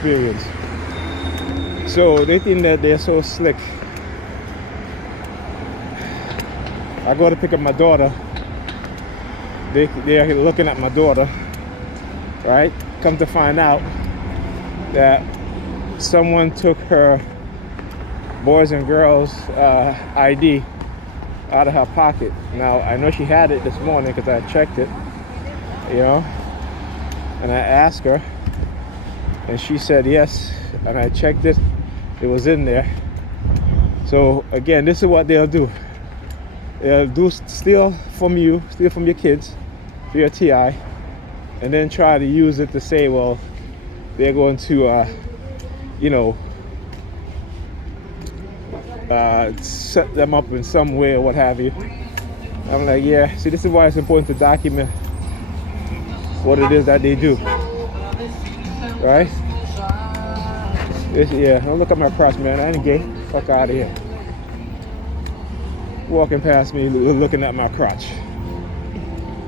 experience. So they think that they're so slick. I go to pick up my daughter. They're looking at my daughter, right? Come to find out that someone took her boys and girls ID out of her pocket. Now, I know she had it this morning because I checked it, you know, and I asked her, and she said yes, and I checked it, it was in there. So again, this is what they'll do. They'll steal from you, steal from your kids, for your TI, and then try to use it to say, well, they're going to, set them up in some way or what have you. I'm like, yeah, see, this is why it's important to document what it is that they do, right? Yeah, don't look at my crotch, man. I ain't gay. Fuck out of here. Walking past me, looking at my crotch.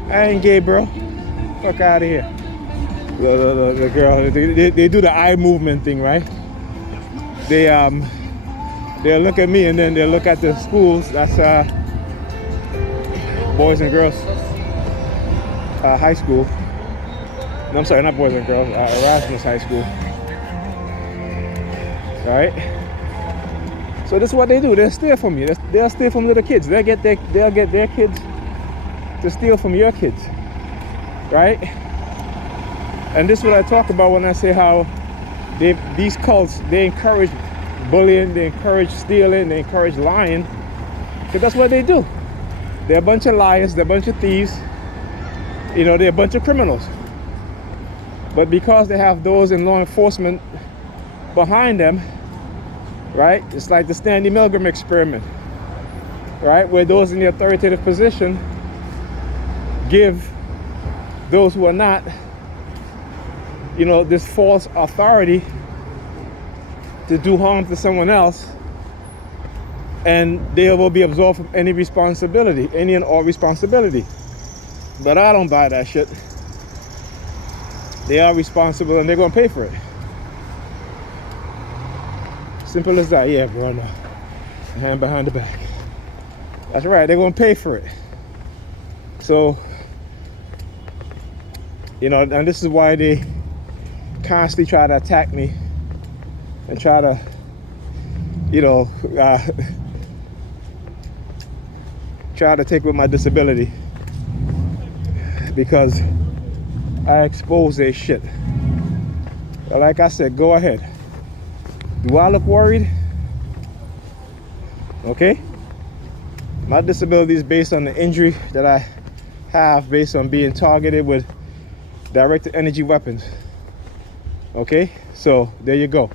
I ain't gay, bro. Fuck out of here. The girl, they do the eye movement thing, right? They'll look at me and then they'll look at the schools. That's boys and girls high school. No, I'm sorry, not boys and girls. Erasmus High School. Right? So this is what they do. They'll steal from you. They'll steal from little kids. They'll get their kids to steal from your kids. Right? And this is what I talk about when I say how these cults, they encourage bullying, they encourage stealing, they encourage lying. Because that's what they do. They're a bunch of liars, they're a bunch of thieves. You know, they're a bunch of criminals. But because they have those in law enforcement behind them, right? It's like the Stanley Milgram experiment, right? Where those in the authoritative position give those who are not, you know, this false authority to do harm to someone else, and they will be absolved from any responsibility, any and all responsibility. But I don't buy that shit. They are responsible and they're gonna pay for it. Simple as that. Yeah, bro, no. Hand behind the back. That's right, they're gonna pay for it. So, you know, and this is why they constantly try to attack me and try to, you know, try to take away my disability, because I expose their shit. But like I said, go ahead. Do I look worried? Okay. My disability is based on the injury that I have, based on being targeted with directed energy weapons. Okay, so there you go.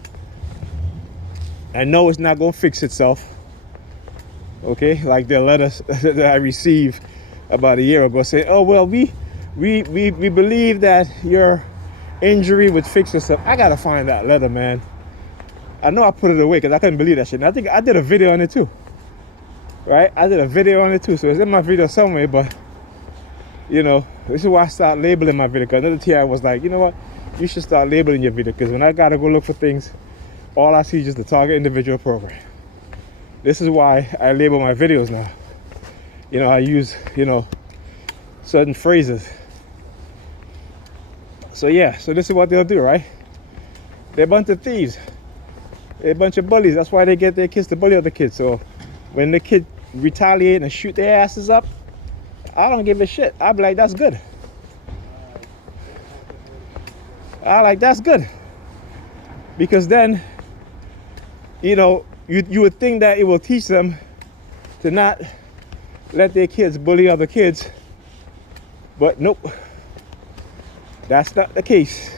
I know it's not gonna fix itself. Okay, like the letters that I received about a year ago saying, oh well, we believe that your injury would fix itself. I gotta find that letter, man. I know I put it away because I couldn't believe that shit. And I think I did a video on it too. Right? I did a video on it too. So it's in my video somewhere, but you know, this is why I started labeling my video. Because another TI was like, you know what? You should start labeling your video, because when I gotta go look for things, all I see is just the target individual program. This is why I label my videos now. You know, I use, you know, certain phrases. So yeah, so this is what they'll do, right? They're a bunch of thieves. They're a bunch of bullies. That's why they get their kids to bully other kids. So when the kid retaliate and shoot their asses up, I don't give a shit. I'll be like, that's good. That's good. Because then, you know, you would think that it will teach them to not let their kids bully other kids. But nope. That's not the case.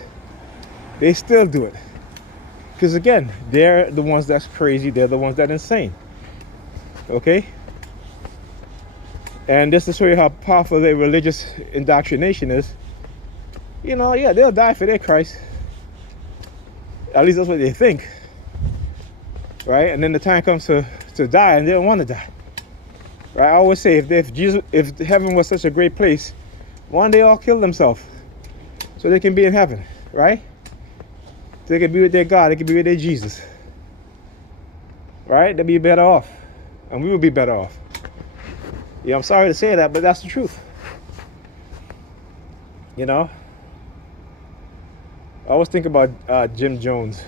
They still do it. Because again, they're the ones that's crazy. They're the ones that are insane. Okay? And just to show you how powerful their religious indoctrination is, you know, yeah, they'll die for their Christ. At least that's what they think. Right? And then the time comes to die and they don't want to die. Right? I always say, if heaven was such a great place, why don't they all kill themselves so they can be in heaven? Right? So they can be with their God, they can be with their Jesus. Right? They'll be better off. And we will be better off. Yeah, I'm sorry to say that, but that's the truth. You know? I always think about Jim Jones,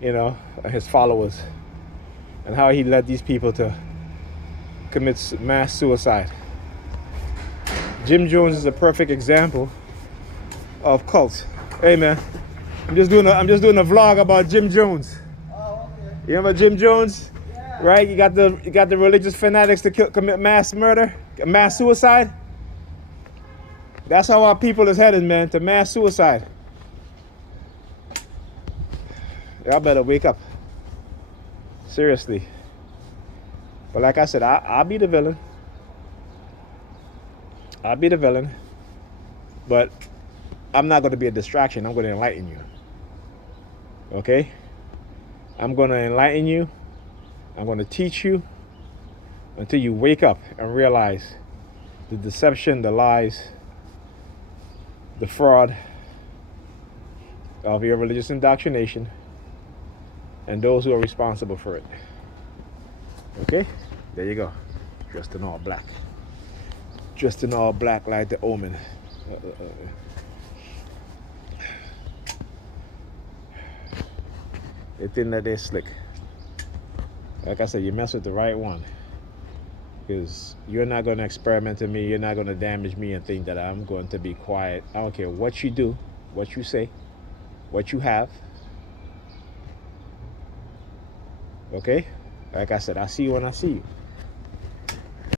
you know, and his followers, and how he led these people to commit mass suicide. Jim Jones is a perfect example of cults. Hey man, I'm just doing a vlog about Jim Jones. Oh, okay. You remember Jim Jones? Yeah. Right? You got the religious fanatics to commit mass murder, mass suicide. That's how our people is headed, man, to mass suicide. Y'all better wake up. Seriously. But like I said, I'll be the villain. I'll be the villain. But I'm not going to be a distraction. I'm going to enlighten you. Okay? I'm going to enlighten you. I'm going to teach you until you wake up and realize the deception, the lies, the fraud of your religious indoctrination and those who are responsible for it. Okay? There you go. Dressed in all black. Dressed in all black like the omen. They think that they're slick. Like I said, you mess with the right one. Because you're not going to experiment in me. You're not going to damage me and think that I'm going to be quiet. I don't care what you do, what you say, what you have. Okay? Like I said, I see you when I see you.